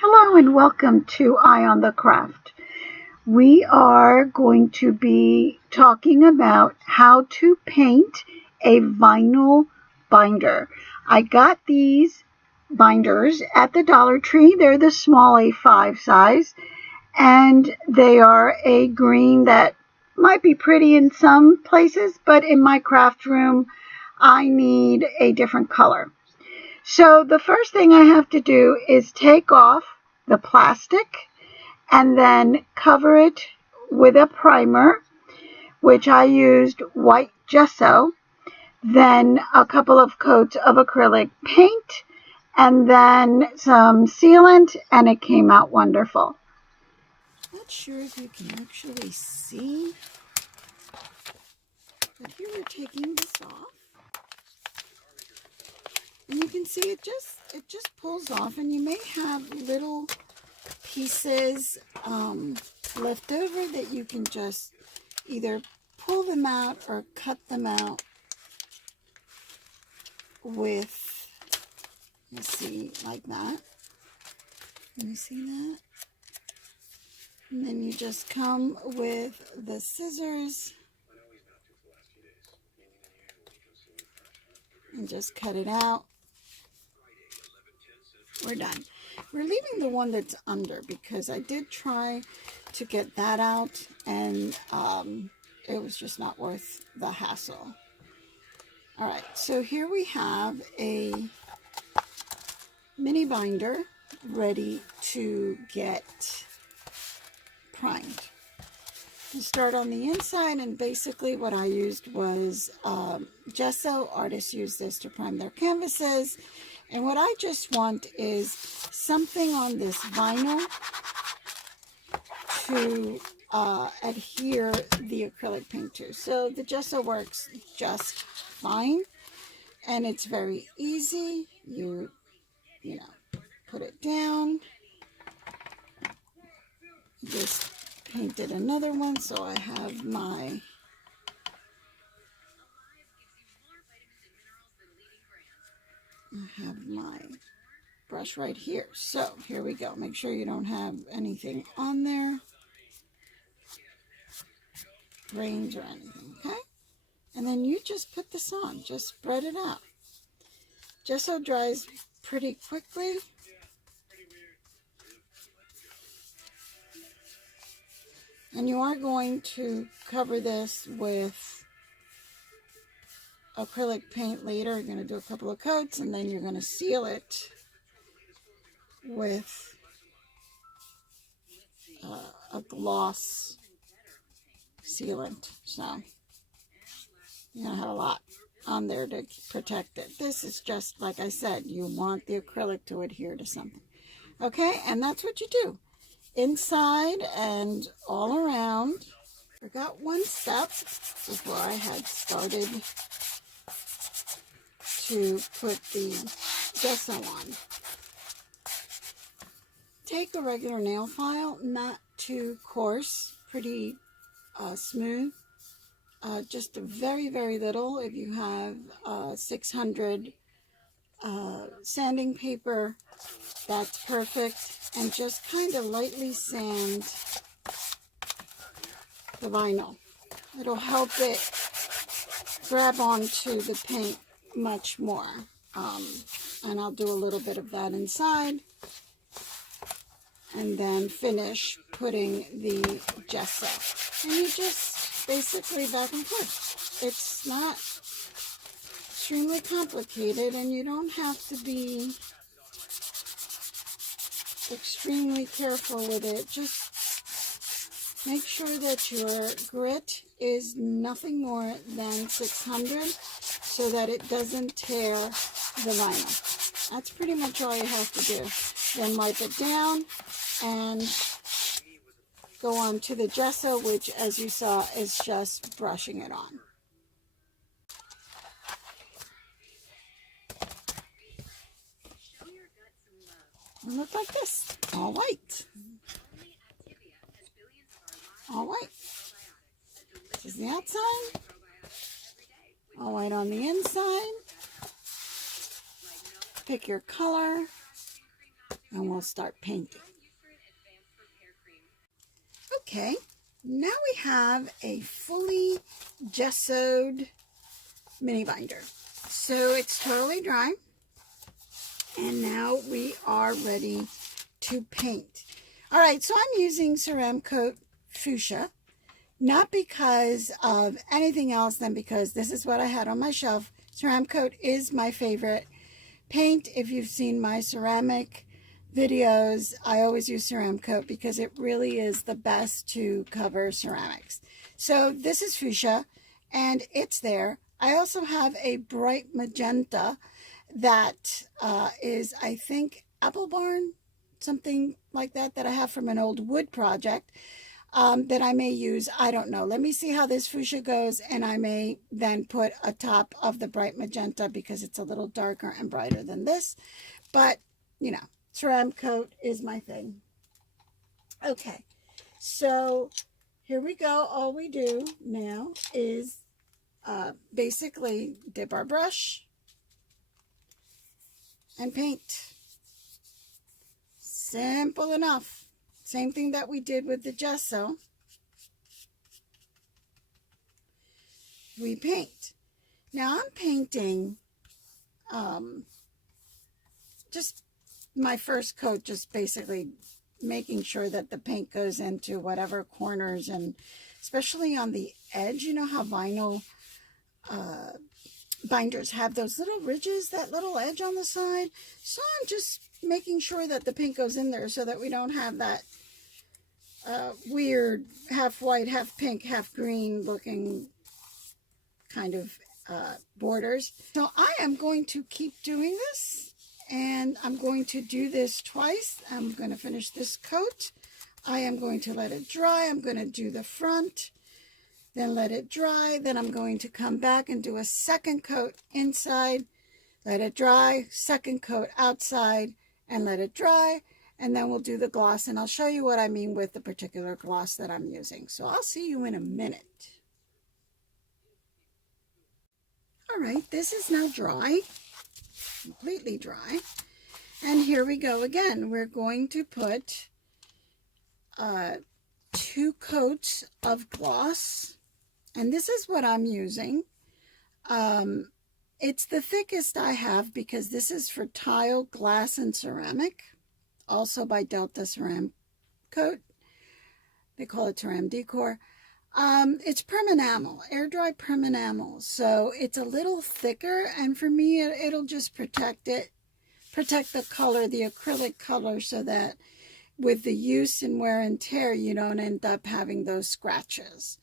Hello and welcome to Eye on the Craft. We are going to be talking about how to paint a vinyl binder. I got these binders at the Dollar Tree. They're the small A5 size, and they are a green that might be pretty in some places, but in my craft room, I need a different color. So the first thing I have to do is take off the plastic and then cover it with a primer, which I used white gesso, then a couple of coats of acrylic paint, and then some sealant, and it came out wonderful. Not sure if you can actually see, but here we're taking this off. And you can see it just pulls off, and you may have little pieces left over that you can just either pull them out or cut them out with, let's see, like that. Can you see that? And then you just come with the scissors and just cut it out. We're done. We're leaving the one that's under because I did try to get that out, and it was just not worth the hassle. All right, so here we have a mini binder ready to get primed. You start on the inside, and basically what I used was gesso. Artists use this to prime their canvases. And what I just want is something on this vinyl to adhere the acrylic paint to. So the gesso works just fine, and it's very easy. You know, put it down. Just painted another one, so I have my brush right here. So here we go. Make sure you don't have anything on there, grains or anything, okay? And then you just put this on. Just spread it out. Gesso dries pretty quickly. And you are going to cover this with acrylic paint later. You're going to do a couple of coats, and then you're going to seal it with a gloss sealant. So you're going to have a lot on there to protect it. This is just, like I said, you want the acrylic to adhere to something. Okay, and that's what you do. Inside and all around. Forgot one step before I had started to put the gesso on. Take a regular nail file, not too coarse, pretty smooth. Just a very, very little. If you have 600 sanding paper, that's perfect. And just kind of lightly sand the vinyl. It'll help it grab onto the paint much more. And I'll do a little bit of that inside. And then finish putting the gesso. And you just basically back and forth. It's not extremely complicated, and you don't have to be extremely careful with it. Just make sure that your grit is nothing more than 600 so that it doesn't tear the vinyl. That's pretty much all you have to do. Then wipe it down and go on to the gesso, which, as you saw, is just brushing it on. It looks like this, all white. All white. This is the outside. All white on the inside. Pick your color. and we'll start painting. Okay, now we have a fully gessoed mini binder. So it's totally dry, and now we are ready to paint. All right, so I'm using Ceramcoat Fuchsia, not because of anything else than because this is what I had on my shelf. Ceramcoat is my favorite paint. If you've seen my ceramic videos, I always use Ceramcoat because it really is the best to cover ceramics. So this is fuchsia, and it's there. I also have a bright magenta that is, I think, Apple Barn, something like that, that I have from an old wood project that I may use. I don't know. Let me see how this fuchsia goes, and I may then put a top of the bright magenta because it's a little darker and brighter than this. But, you know, Ceramcoat is my thing. Okay, so here we go. All we do now is basically dip our brush and paint. Simple enough. Same thing that we did with the gesso. We paint. Now I'm painting just my first coat, just basically making sure that the paint goes into whatever corners, and especially on the edge. You know how vinyl binders have those little ridges, that little edge on the side? So I'm just making sure that the paint goes in there so that we don't have that weird half white, half pink, half green looking kind of borders. So I am going to keep doing this, and I'm going to do this twice. I'm going to finish this coat. I am going to let it dry. I'm going to do the front, then let it dry. Then I'm going to come back and do a second coat inside, let it dry, second coat outside, and let it dry. And then we'll do the gloss, and I'll show you what I mean with the particular gloss that I'm using. So I'll see you in a minute. All right, this is now dry, completely dry. And here we go again. We're going to put 2 coats of gloss. And this is what I'm using. It's the thickest I have because this is for tile, glass, and ceramic. Also by Delta Ceramcoat. They call it Ceram Decor. It's permanamel, air dry permanamel. So it's a little thicker, and for me, it'll just protect the color, the acrylic color, so that with the use and wear and tear, you don't end up having those scratches.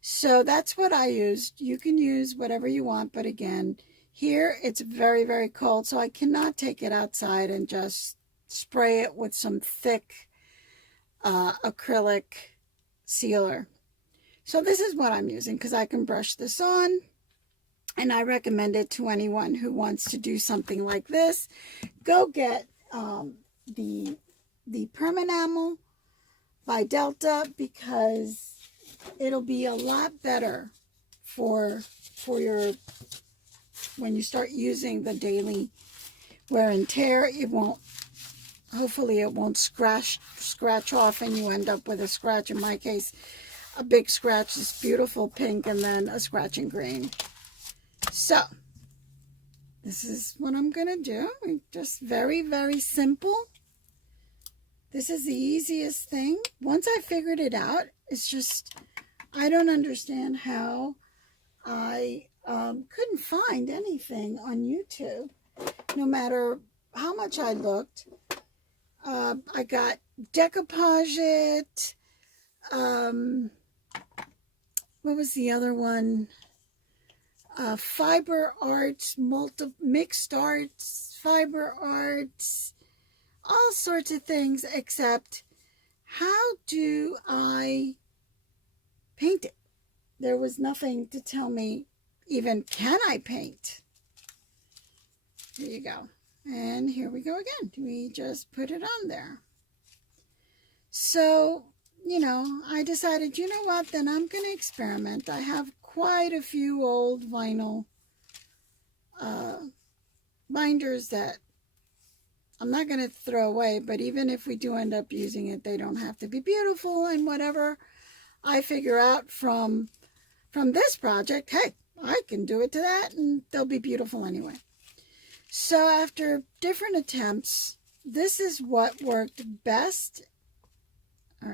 So that's what I used. You can use whatever you want, but again, here it's very, very cold, so I cannot take it outside and just spray it with some thick acrylic sealer. So this is what I'm using because I can brush this on, and I recommend it to anyone who wants to do something like this. Go get the permanamel by Delta, because it'll be a lot better for your, when you start using the daily wear and tear. It won't, hopefully it won't scratch off and you end up with a scratch. In my case, a big scratch, this beautiful pink, and then a scratch in green. So this is what I'm gonna do. Just very, very simple. This is the easiest thing. Once I figured it out, it's just, I don't understand how I couldn't find anything on YouTube. No matter how much I looked, I got Decoupage It. What was the other one? Fiber Arts, Mixed Arts, Fiber Arts, all sorts of things, except how do I paint it? There was nothing to tell me even, can I paint? Here you go. And here we go again. We just put it on there. So, you know, I decided, you know what, then I'm going to experiment. I have quite a few old vinyl binders that I'm not going to throw away, but even if we do end up using it, they don't have to be beautiful, and whatever I figure out from this project, hey, I can do it to that and they'll be beautiful anyway. So after different attempts, this is what worked best. All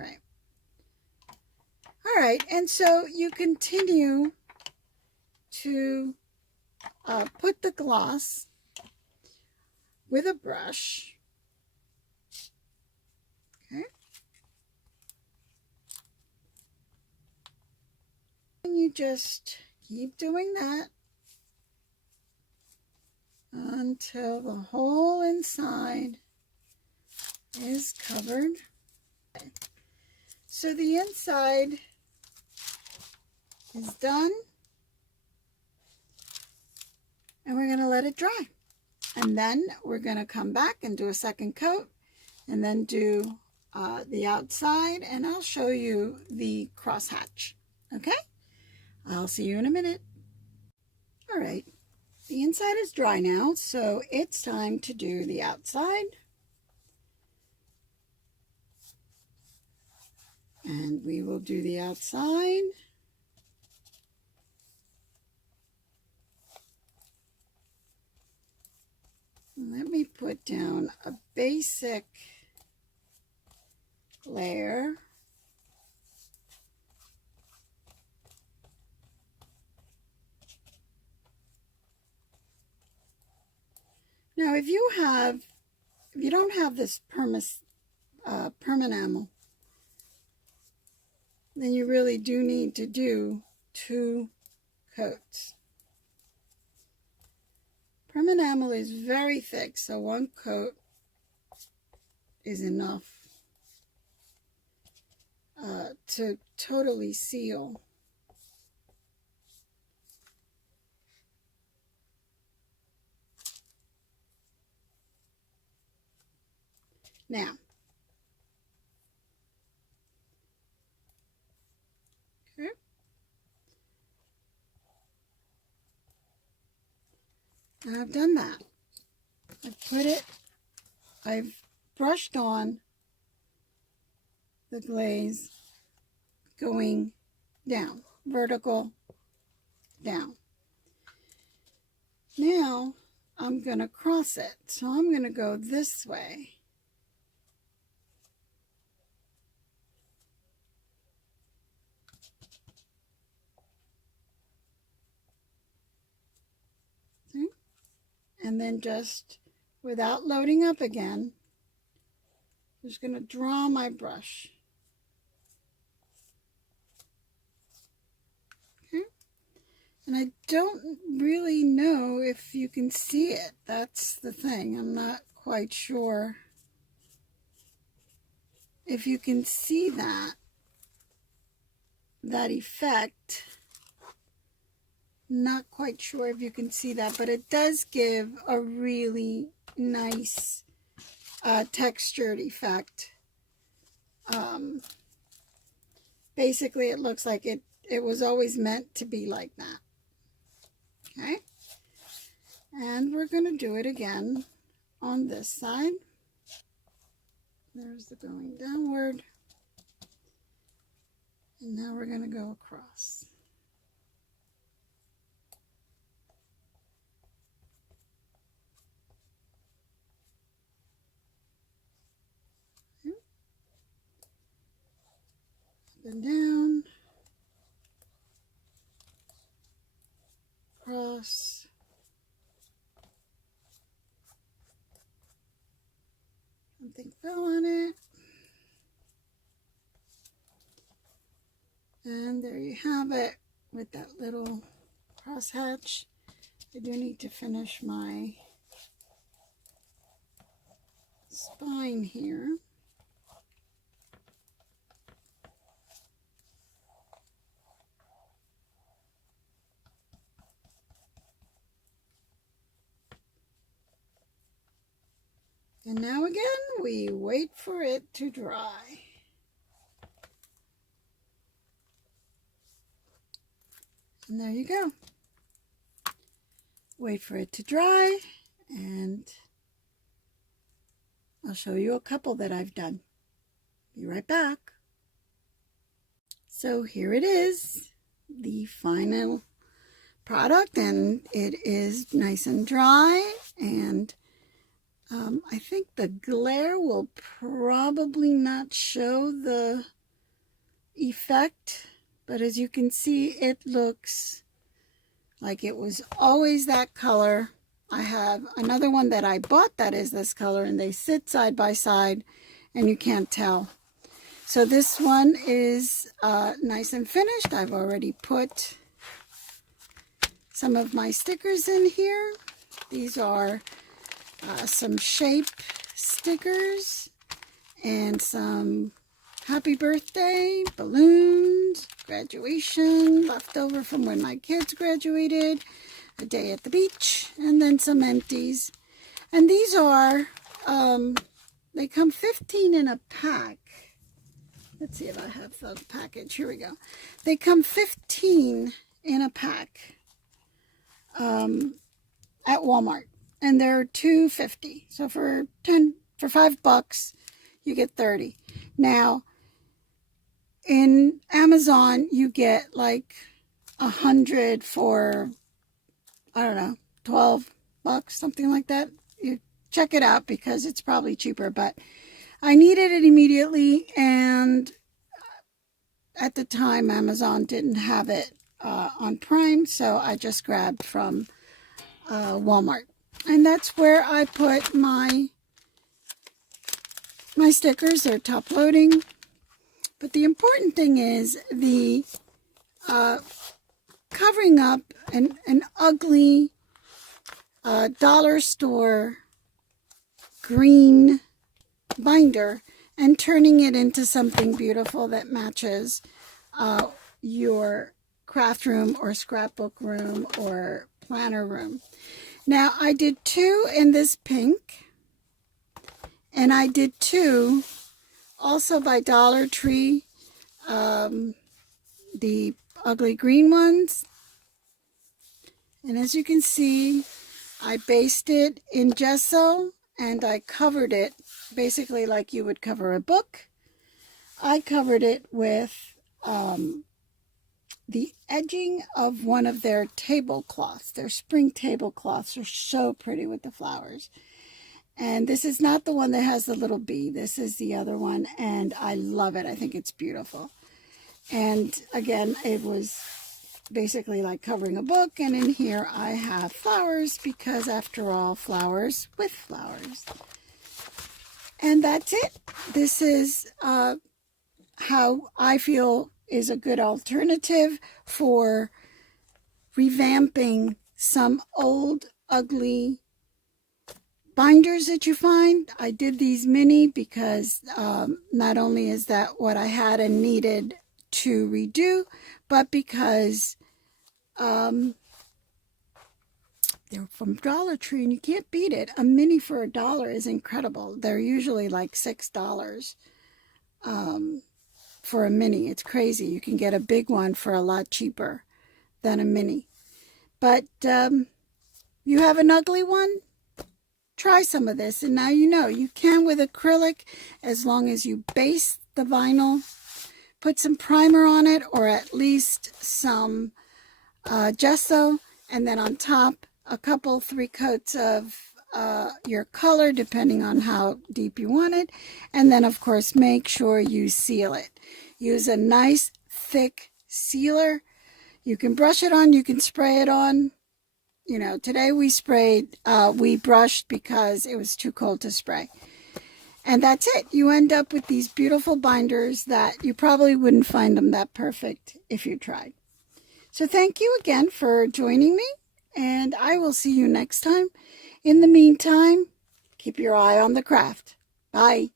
right, and so you continue to put the gloss with a brush. Okay. And you just keep doing that until the whole inside is covered. Okay. So the inside is done, and we're going to let it dry. And then we're going to come back and do a second coat, and then do the outside, and I'll show you the crosshatch. Okay? I'll see you in a minute. All right, the inside is dry now, so it's time to do the outside. And we will do the outside. Let me put down a basic layer. Now, if you don't have this permanamel, then you really do need to do 2 coats. Permanamel is very thick, so 1 coat is enough to totally seal. Now, okay. I've done that. I've brushed on the glaze going down, vertical down. Now I'm going to cross it. So I'm going to go this way. See? And then just without loading up again, I'm just going to draw my brush. Okay? And I don't really know if you can see it. That's the thing. I'm not quite sure if you can see that effect. Not quite sure if you can see that, but it does give a really nice textured effect. Basically, it looks like it was always meant to be like that. Okay, and we're going to do it again on this side. There's the going downward, and now we're going to go across. Up and down, across. Something fell on it. And there you have it with that little crosshatch. I do need to finish my spine here. And now again, we wait for it to dry. And there you go. Wait for it to dry, and I'll show you a couple that I've done. Be right back. So here it is, the final product, and it is nice and dry, and I think the glare will probably not show the effect, but as you can see, it looks like it was always that color. I have another one that I bought that is this color, and they sit side by side and you can't tell. So this one is nice and finished. I've already put some of my stickers in here. These are some shape stickers and some happy birthday, balloons, graduation, leftover from when my kids graduated, a day at the beach, and then some empties. And these are, they come 15 in a pack. Let's see if I have the package. Here we go. They come 15 in a pack at Walmart, and they're $2.50. So for $5, you get 30. Now, in Amazon, you get like 100 for, I don't know, $12, something like that. You check it out because it's probably cheaper, but I needed it immediately, and at the time Amazon didn't have it on Prime, so I just grabbed from Walmart, and that's where I put my stickers. They're top loading, but the important thing is the covering up an ugly dollar store green binder and turning it into something beautiful that matches your craft room or scrapbook room or planner room. Now, I did 2 in this pink, and I did 2 also by Dollar Tree, the ugly green ones. And as you can see, I based it in gesso, and I covered it basically like you would cover a book. I covered it with the edging of one of their tablecloths. Their spring tablecloths are so pretty with the flowers. And this is not the one that has the little bee. This is the other one, and I love it. I think it's beautiful. And again, it was basically like covering a book, and in here I have flowers because after all, flowers with flowers. And that's it. This is how I feel is a good alternative for revamping some old ugly binders that you find. I did these mini because not only is that what I had and needed to redo, but because they're from Dollar Tree and you can't beat it. A mini for $1 is incredible. They're usually like $6 for a mini. It's crazy. You can get a big one for a lot cheaper than a mini. But you have an ugly one? Try some of this, and now you know you can with acrylic, as long as you base the vinyl, put some primer on it, or at least some gesso, and then on top a couple 3 coats of your color, depending on how deep you want it. And then of course make sure you seal it. Use a nice thick sealer. You can brush it on, you can spray it on. You know, today we brushed because it was too cold to spray. And that's it. You end up with these beautiful binders that you probably wouldn't find them that perfect if you tried. So thank you again for joining me, and I will see you next time. In the meantime, keep your eye on the craft. Bye.